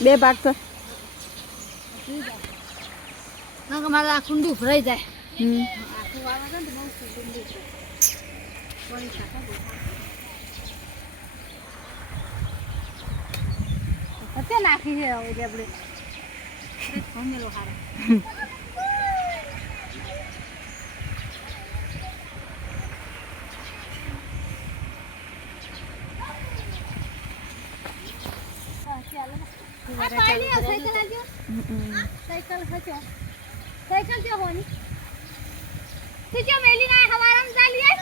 બે ભાગ તો મારે આખું ડૂબ રહી જાય નાખી છે આપણે મેલો હારો સાયકલ હચો સાયકલ જો હોની તીજો મેલી ના હવારમ ચાલીએ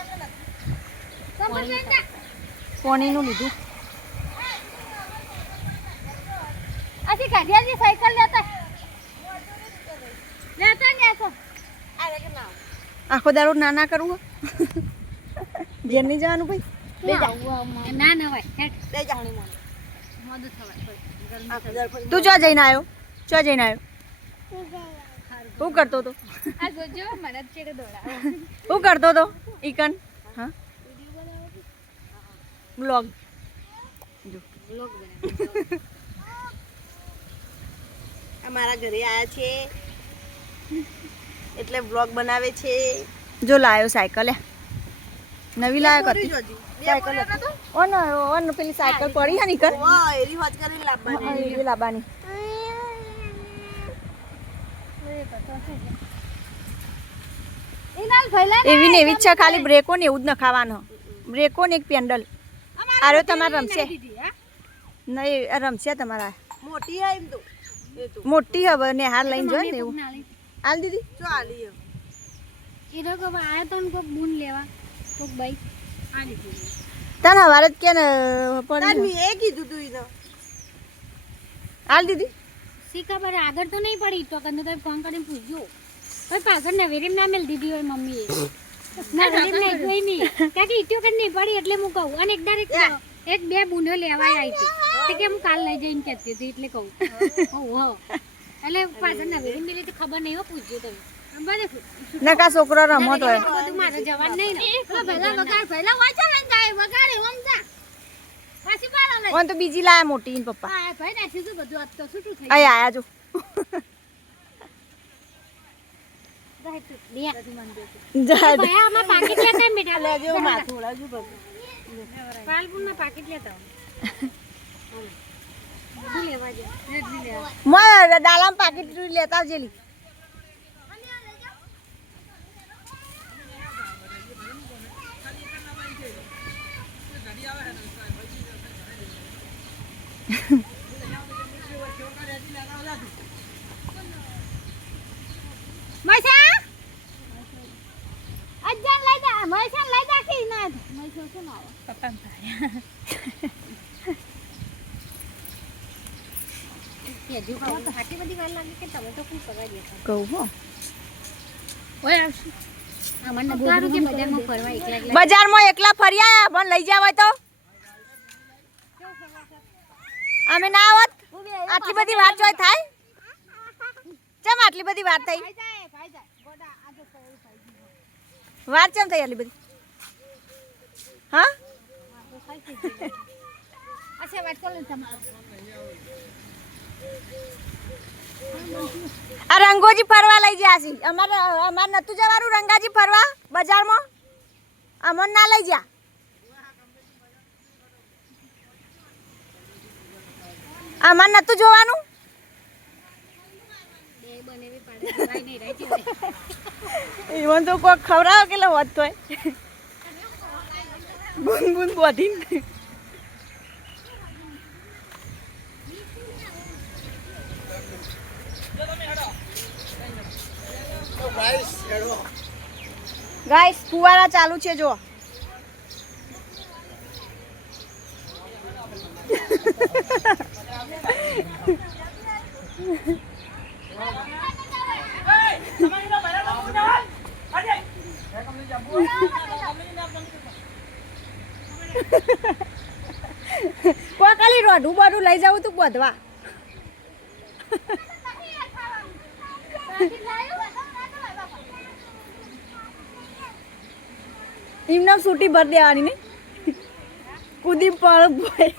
સંપર્ક પાણી નું લીધું આથી કાઢિયાજી સાયકલ લેતા ને આસો આરે કે ના આખો દારો નાના કરવું ઘેર નહીં જવાનું ભાઈ બે જાવ ના ના ભાઈ હેડ બે જાવણી મોડું થવાય તું ચો જઈને આવ્યો ચો જઈને આવ્યો શું કરતો તો આ જોજો મને ચેડે દોડાવો શું કરતો તો ઈકન હા બ્લોગ જો બ્લોગ બનાવ અમારા ઘરે આયા છે એટલે બ્લોગ બનાવે છે જો લાયો સાયકલ નવી લાયો કરતી સાયકલ ઓન પેલી સાયકલ પડી હે નીકળ વાહ એરી વાત કરીને લાવવાની એ લાબાની ઇનાલ ભઈલા એવી ને એવી જ છે ખાલી બ્રેકો ને એવું જ નખાવાનું બ્રેકો ને એક પેન્ડલ આરો તમારે રમશે નહીં રમશે તમારા મોટી હે એમ તો એ તો મોટી હવે ને હાર લઈને જોઈ ને એવું હાલ દીદી જો આલી હે એ લોકો આયા તો કો બૂન લેવા કોક બાઈક આલી દીધી તને હવારે જ કે ને તાર પડી મી એ કીધું તું ઈનો હાલ દીદી શીખા પર આગળ તો નહીં પડી તો કંદો તો ફોન કરીને પૂછજો ભાઈ પાછળ ને વેરીમ ના મેલ દીધી હોય મમ્મીએ ના વેરીમ નહીં કોઈ નહીં કાકી ઈટ્યો કે નહીં પડી એટલે હું કહું અને એક બે બૂંદો લેવાય આવી હતી કે હું કાલ લઈ જઈને કહેતી હતી એટલે કહું હો એટલે પાછળ ને વેરીમ મેલી ખબર નહીં હો પૂછજો તમે નકા છોકરો રમત હોય બધું મારે જવાન નહીં ને ભલા વગાડ વાંચો ને જાય વગાડે ઓમ જા પાછી પાડો ને ઓન તો બીજી લાયા મોટી પપ્પા હા ભાઈ નાખી શું બધું આ તો છૂટું થઈ અહીં આયા જો જાય તું લિયા જા ભાઈ આમાં પાકીટ લેતા બેટા લેજો માથું લાજુ બગ પાલપુર માં પાકીટ લેતા બધું લેવા દે રેડ ની લેવા મોય દાલામ પાકીટ લેતા આવજેલી મૈસા અજ્જન લઈ જા મૈસા લઈ જા કે ના મૈસા શું આવો પપ્પા કે જો કહો તો હાટી બધી વાર લાગે કે તમે તો શું કરવા દેતા કહું હો ઓય આવશે આ મને બોલું કે બજારમાં ફરવા એકલા બજારમાં એકલા ફર્યા પણ લઈ જાવ તો અમે ના આવત આટલી બધી વાત જોઈ થાય ચમ આટલી બધી વાત થઈ વાત ચમ થઈ આટલી બધી હા અચ્છા વાત કરો તમારે આ રંગોજી ફરવા લઈ ગયા છે અમાર નતું જવાનું રંગાજી ફરવા બજારમાં અમન ના લઈ ગયા અમાર નતું જોવાનું ઈવન તો કોઈ ખવડાવો કેટલો વધતો હોય બુન બુન બોધી ગાઈસ ફુવારા ચાલુ છે જો કોઈ ખાલી રોઢું બોઢું લઈ જવું તું બોધવા એમને છૂટી ભરી દેવાની ને કૂદી પડ ભાઈ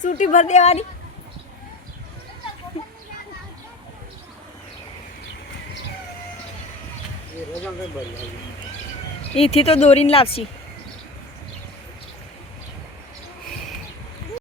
સૂટી ભર દેવાની એથી તો દોરીને લાવશી